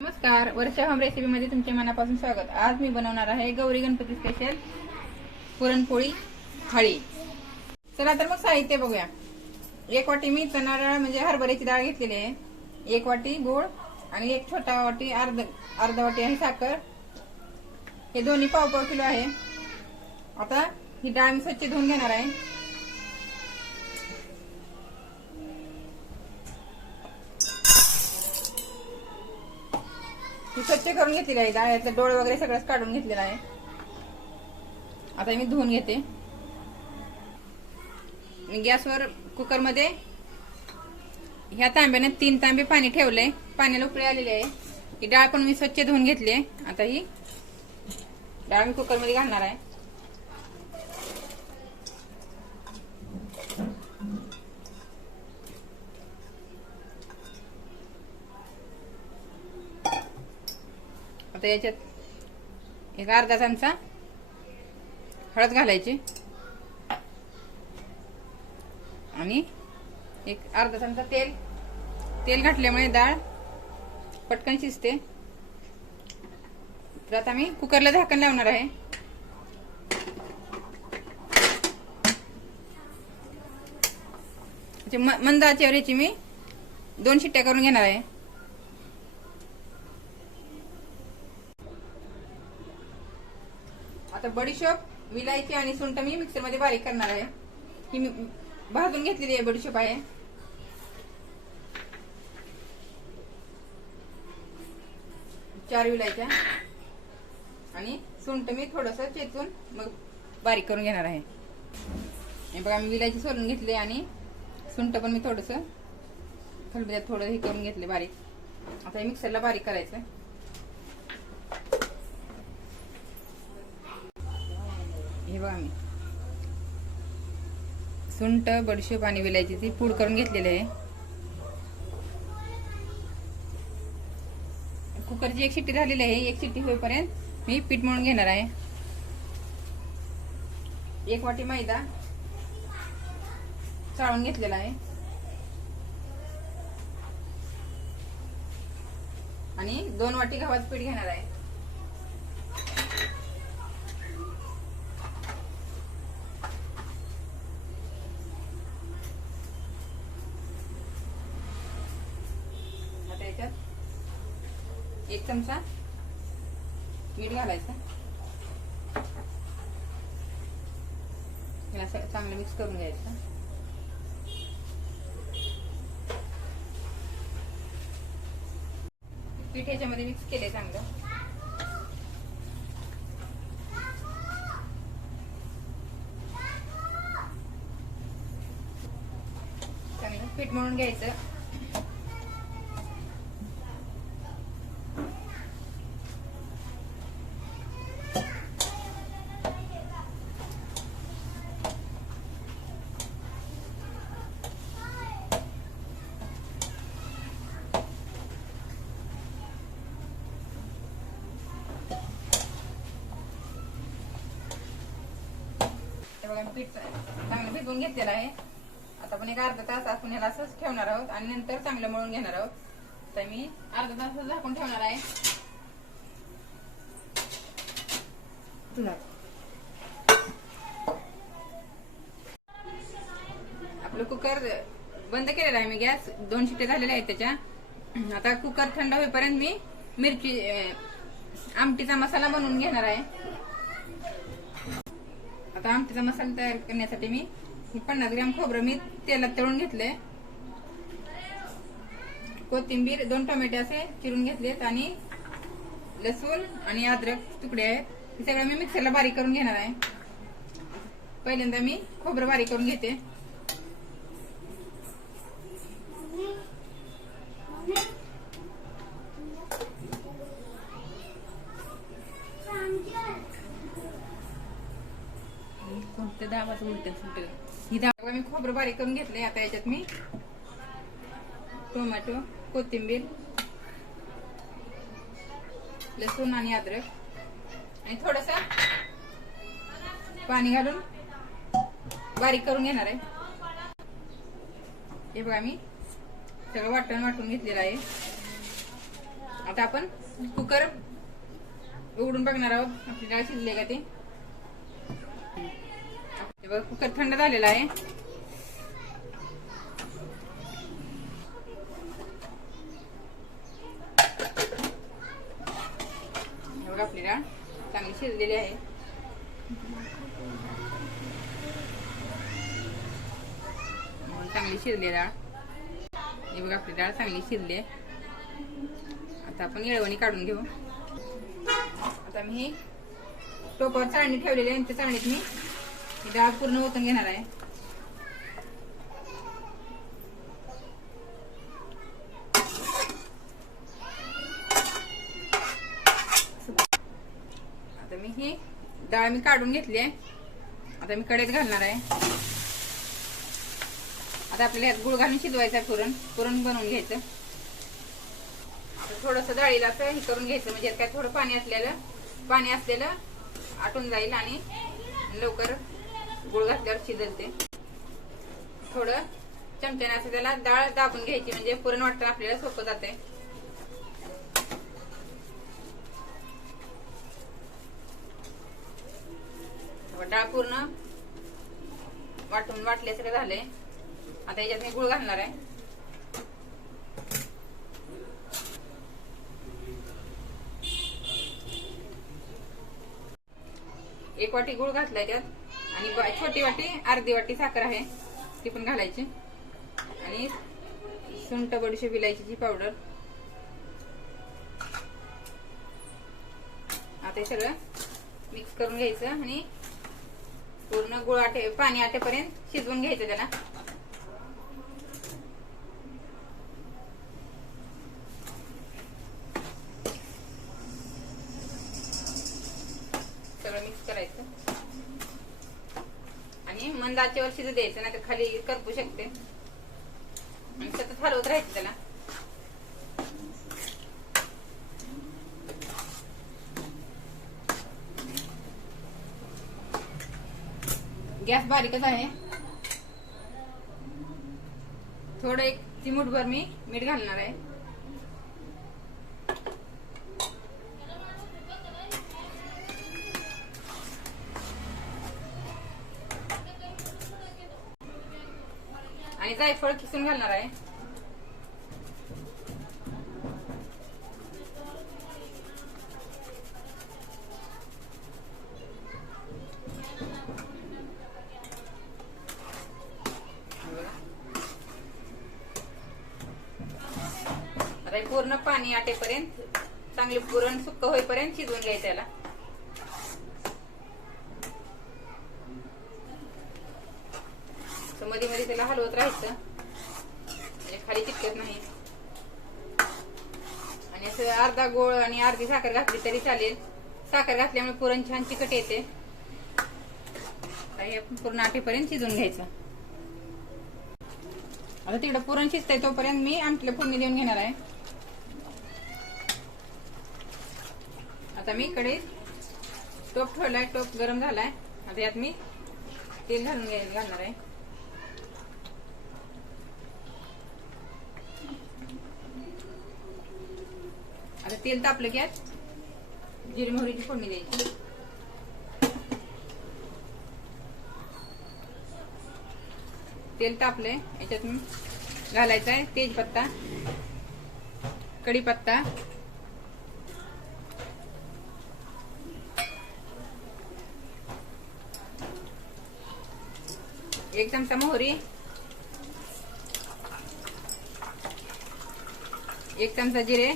नमस्कार, वर्षा home recipe मध्ये तुमचे मनापासून स्वागत। आज मी बनवणार आहे गौरी गणपती स्पेशल पुरणपोळी थाळी। चला तर मग साहित्य बघूया। 1 वाटी मी चणा डाळ म्हणजे हरभऱ्याची डाळ घेतलेली आहे, 1 वाटी गूळ आणि 1 छोटा वाटी अर्धा वाटी आहे साखर। हे दोन्ही पाव किलो आहे। आता ही डाळ मी स्वच्छ धुवून घेणार आहे। स्वच्छ करून घेतलेली आहे, डाळ्यातले डोळे वगैरे सगळंच काढून घेतलेलं आहे। आता मी धुवून घेते। मी गॅसवर कुकर मध्ये ह्या तांब्याने 3 तांबे पाणी ठेवले, पाण्याला उकळी आलेली आहे। ही डाळ पण मी स्वच्छ धुवून घेतली आहे। आता ही डाळ मी कुकर मध्ये घालणार आहे। आता याच्यात एक अर्धा चमचा हळद घालायची आणि एक अर्धा चमचा तेल घातल्यामुळे डाळ पटकन शिजते। तर आता मी कुकरला झाकण लावणार आहे। मंद आचेवर याची मी 2 शिट्ट्या करून घेणार आहे। आता बडीशोप, विलायची आणि सुंठ मी मिक्सर मध्ये बारीक करणार आहे। ही मी भाजून घेतलेली आहे बडीशोप आहे। चार विलायच्या आणि सुंठ मी थोडस चेचून मग बारीक करून घेणार आहे। हे बघा, मी विलायची सोलून घेतली आणि सुंठ पण मी थोडस खलबत्त्यात थोडं हे करून घेतले बारीक। आता हे मिक्सरला बारीक करायचं। हे बघा, मी सुंठ, बडीशोप आणि विलायची पूड करून घेतलेली आहे। कुकरची 1 शिट्टी झालेली आहे। 1 शिट्टी होईपर्यंत मी पीठ मळून घेणार आहे। 1 वाटी मैदा चाळून घेतलेला आहे आणि 2 वाटी गव्हाचं पीठ घेणार आहे। आता 1 चमचा मीठ घालायचं। याला चांगलं मिक्स करून घ्यायचं। पीठ याच्यामध्ये मिक्स केले चांगलं। चांगलं पीठ मळून घ्यायचं। बघा, पीठ चांगलं भिजवून घेतलेलं आहे। आता आपण एक अर्धा तास आपण याला असंच ठेवणार आहोत आणि नंतर चांगलं मळून घेणार आहोत। तर मी अर्धा तास झाकून ठेवणार आहे। आपलं कुकर बंद केलेलं आहे मी, गॅस 2 शिट्ट्या झालेल्या आहेत त्याच्या। आता कुकर थंड होईपर्यंत मी मिरची आमटीचा मसाला बनवून घेणार आहे। आता आमटीचा मसाला तयार करण्यासाठी मी 50 ग्रॅम खोबरं मी तेलात तळून घेतले, कोथिंबीर 2 टोमॅटे असे चिरून घेतलेत आणि लसूण आणि अद्रक तुकडे आहेत। हे सगळं मी मिक्सरला बारीक करून घेणार आहे। पहिल्यांदा मी खोबरं बारीक करून घेते। कोणते दाबाचं उलट सुलट ही दाबा मी खोबरं बारीक करून घेतले। आता याच्यात मी टोमॅटो, कोथिंबीर, लसूण आणि अद्रक आणि थोडस पाणी घालून बारीक करून घेणार आहे। हे बघा, मी सगळं वाटून घेतलेलं आहे। आता आता आपण कुकर उघडून बघणार आहोत आपली डाळ शिजली का ते. बघा कुकर थंड झालेला आहे. बघा आपली डाळ चांगली शिजलेली आहे. चांगली शिजली डाळ. हे बघा आपली डाळ चांगली शिजली आहे. आता आपण येळवणी काढून घेऊ. आता मी ही टोपावर चाळणी ठेवलेली आहे. त्या चाळणीत मी ही डाळ पूर्ण ओतून घेणार आहे. आता मी ही डाळ मी काढून घेतली आहे. आता मी कढईत घालणार आहे. आता आपल्याला यात गुळ घालून शिजवायचा पुरण बनवून घ्यायचं. थोडस डाळीला असं हे करून घ्यायचं म्हणजे काय थोडं पाणी असलेलं आटून जाईल आणि लवकर गुळ घातल्यावर शिजेल. ते थोडं चमच्याने असं त्याला डाळ दाबून घ्यायची म्हणजे पुरण वाटताना आपल्याला सोपं जाते. डाळ पूर्ण वाटल्यासारखं झालंय. आता याच्यात मी गुळ घालणार आहे. एक वाटी गुळ घातलाय त्यात आणि छोटी वाटी अर्धी वाटी साखर आहे ती पण घालायची आणि सुंठ बडीशेप इलायचीची पावडर. आता हे सगळं मिक्स करून घ्यायचं आणि पूर्ण गुळ पाणी आटेपर्यंत शिजवून घ्यायचं त्याला. सगळं मिक्स करायचं आणि मंद आचेवर शिजू द्यायचं नाही तर खाली करपू शकते. आणि सतत हलवत राहायचं त्याला. गॅस बारीकच आहे. थोडं एक चिमूटभर मी मीठ घालणार आहे. आणि जायफळ किसून घालणार आहे. आता पूर्ण पाणी आटेपर्यंत चांगले पुरण सुक्क होईपर्यंत शिजवून घ्यायचं त्याला. मध्ये मध्ये त्याला हलवत राहायचं म्हणजे खाली चिटकत नाही. आणि असं अर्धा गोळ आणि अर्धी साखर घातली तरी चालेल. साखर घातल्यामुळे पुरण छान चिकट येते. हे पूर्ण आटेपर्यंत शिजवून घ्यायचं. आता तिकडं पुरण शिजतंय तोपर्यंत मी आमटीला फोडणी देऊन घेणार आहे. आता मी कढईत टोप ठेवलाय. टोप गरम झालाय. आता यात मी तेल घालणार आहे. आता तेल तापलं की यात जिरे मोहरीची फोडणी द्यायची. तेल तापलंय. याच्यात मी घालायचा आहे तेजपत्ता, कढीपत्ता, एक चमचा मोहरी, एक चमचा जिरे,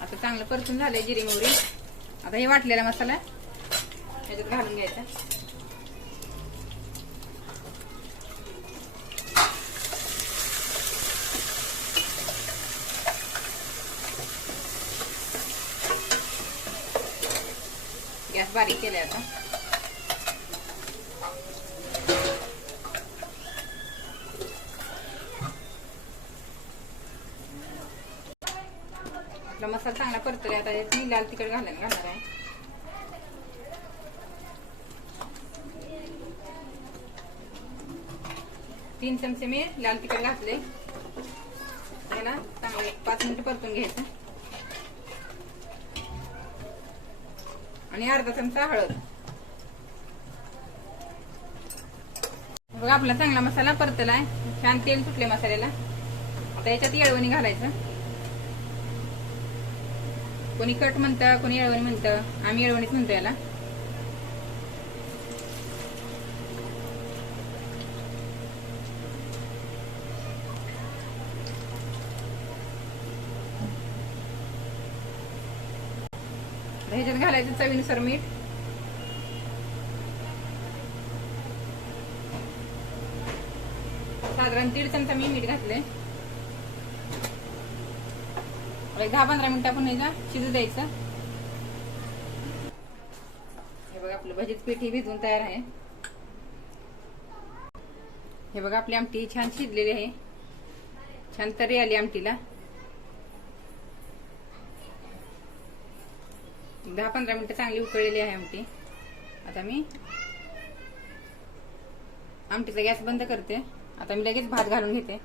आता चांगलं परतून झालंय जिरे मोहरी. आता हे वाटलेला मसाला याच्यात घालून घ्यायचा. गॅस बारीक केलाय आता. आपला मसाला चांगला परतला. आता यात मी लाल तिखट घालणार आहे. 3 चमचे मी लाल तिखट घातले. त्याला चांगलं 5 मिनिट परतून घ्यायचं. आणि अर्धा चमचा हळद. बघा आपला चांगला मसाला परतलाय. छान तेल सुटले मसाल्याला. आता याच्यात येळवणी घालायचं. कोणी कट म्हणतं, कोणी येळवणी म्हणतं. आम्ही येळवणीच म्हणतो याला. ह्याच्यात घालायचं चवीनुसार मीठ. साधारण 1.5 चमचा मी मीठ घातले. 10-15 मिनिटं आपण ह्याला शिजू द्यायचं. हे बघा आपलं भजीचं पीठ ही भिजवून तयार आहे. हे बघा आपली आमटी छान शिजलेली आहे. छान तरी आली आमटीला. 10-15 मिनिटं चांगली उकळलेली आहे आमटी. आता मी आमटीचा गॅस बंद करते. आता मी लगेच भात घालून घेते.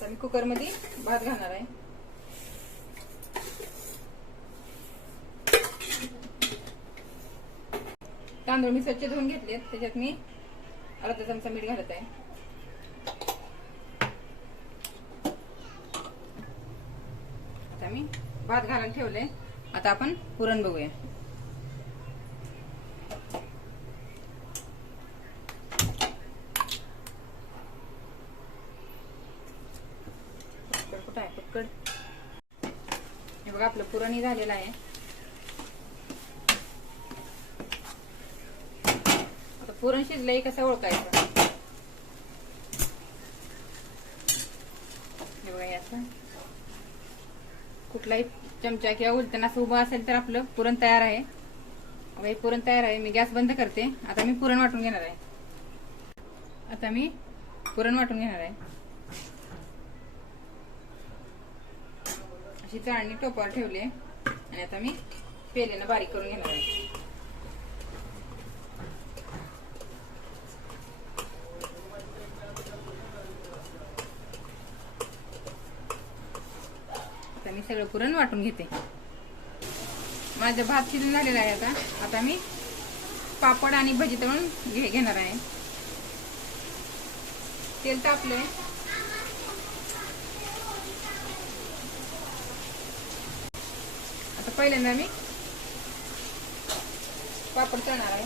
तर मी कुकर मध्ये भात घालणार आहे. तांदूळ मी स्वच्छ धुवून घेतले. त्याच्यात मी अर्धा चमचा मीठ घालत आहे. आता मी भात घालून ठेवले. आता आपण पुरण बघूया. कुठं आहे पटकड. हे बघा आपलं पुरणही झालेलं आहे. आता पुरण शिजलंय कसं ओळखायचं. हे बघा याचं कुठलाही चमचा किंवा उलटण असं उभं असेल तर आपलं पुरण तयार आहे. हे पुरण तयार आहे. मी गॅस बंद करते. आता मी पुरण वाटून घेणार आहे. आता मी पुरण वाटून घेणार आहे. अशी चाळणी टोपावर ठेवली आणि आता मी पेलेनं बारीक करून घेणार आहे. आता मी सगळं पुरण वाटून घेते. माझं भात शिजून झालेला आहे. आता मी पापड आणि भजी तळून घेणार आहे. तेल तापलंय. आता पहिल्यांदा मी पापड तळणार आहे.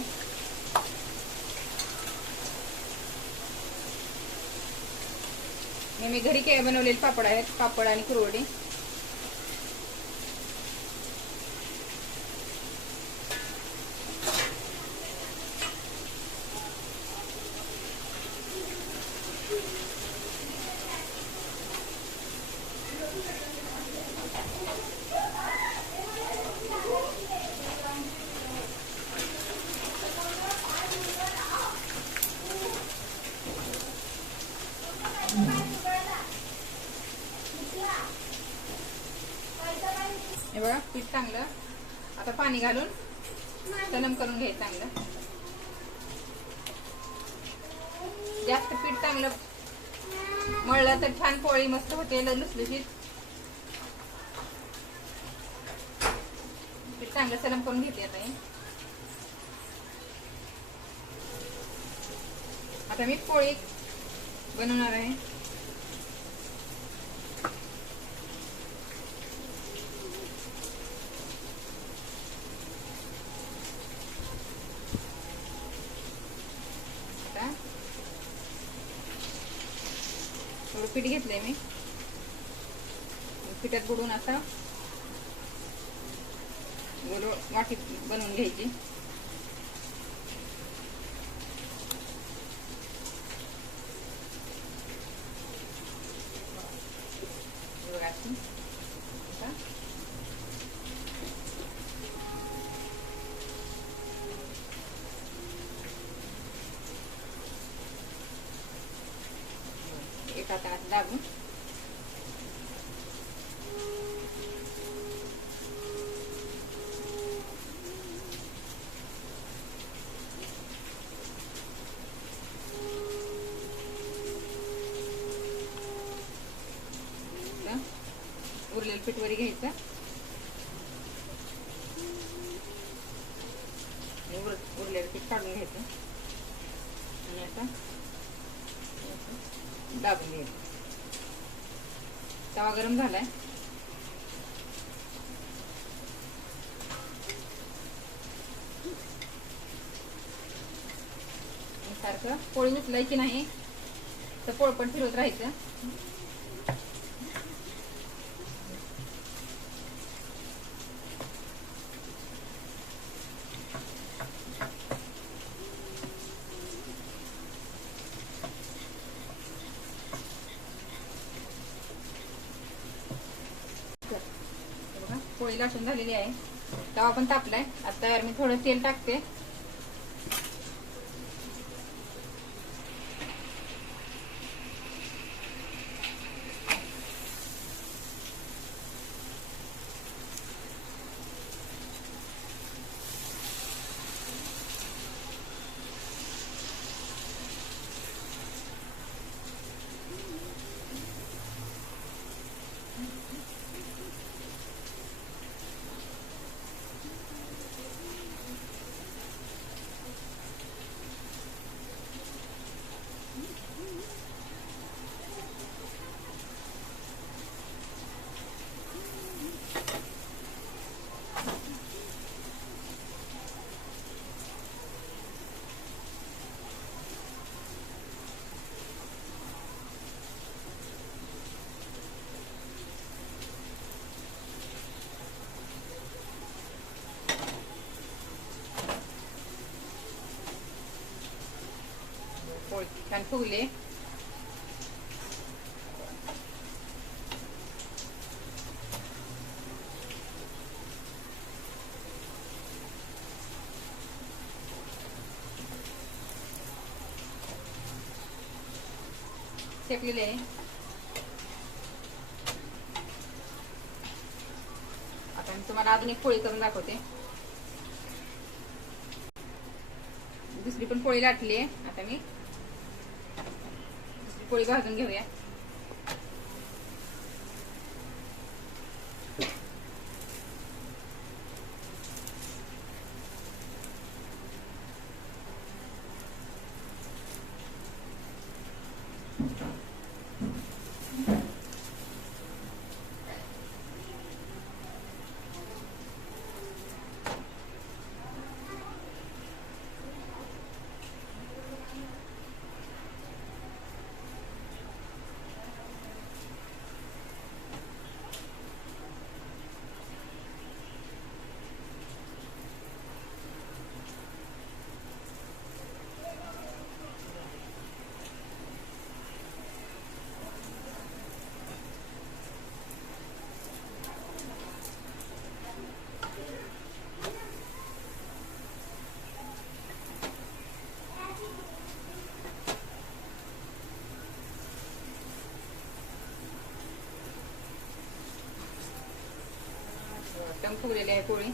मी घरी काय बनवलेले पापड आहेत. पापड आणि कुरवडी. हे बघा पीठ चांगलं. आता पाणी घालून तनम करून घ्यायचं चांगलं. जास्त पीठ चांगलं मळलं तर छान पोळी मस्त होते लुसलुशीत. पीठ चांगलं सलम करून घेते. आता मी पोळी बनवणार आहे. थोडं पीठ घेतलंय मी. पिठात बुडून असं गोल वाटी बनवून घ्यायची. एका हाताने दाबून पीठ वरी घ्यायचं आणि उरलेलं पीठ काढून घ्यायचं आणि आता दाबून घ्यायचं. तवा गरम झालाय. सारखं पोळी उचलायची नाही तर पोळपट फिरवत राहायचं. बघा पोळी लाटून झालेली आहे. तवा पण तापलाय. आता मी थोडं तेल टाकते. पोळी छान फुगले. शेकलेले आहे. आता मी तुम्हाला अजून एक पोळी करून दाखवते. दुसरी पण पोळी लाटली आहे. आता मी दुसरी पोळी भाजून घेऊया. एकदम फुगलेली आहे पोळी.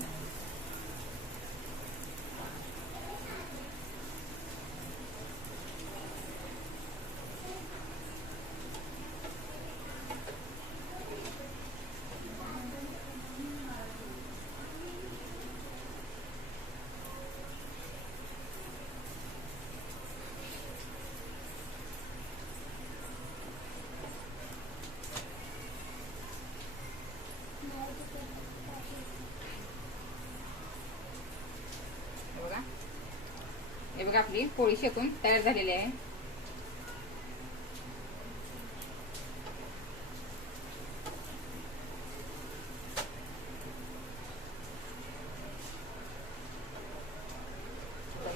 हे बघा आपली पोळी शेकून तयार झालेली आहे.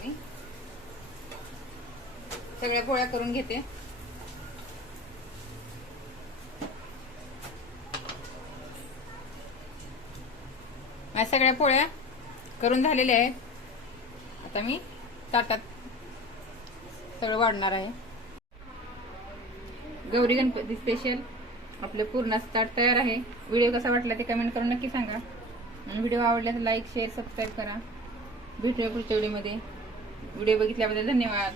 मी सगळ्या पोळ्या करून घेते. माझ्या सगळ्या पोळ्या करून झालेल्या आहेत. आता मी ताटात सगळं वाढणार आहे. गौरी गणपती स्पेशल आपलं पूर्ण ताट तयार आहे. व्हिडिओ कसा वाटला ते कमेंट करून नक्की सांगा. आणि व्हिडिओ आवडला तर लाईक शेअर सबस्क्राईब करा. भेटूया पुढच्या व्हिडिओमध्ये. व्हिडिओ बघितल्याबद्दल धन्यवाद.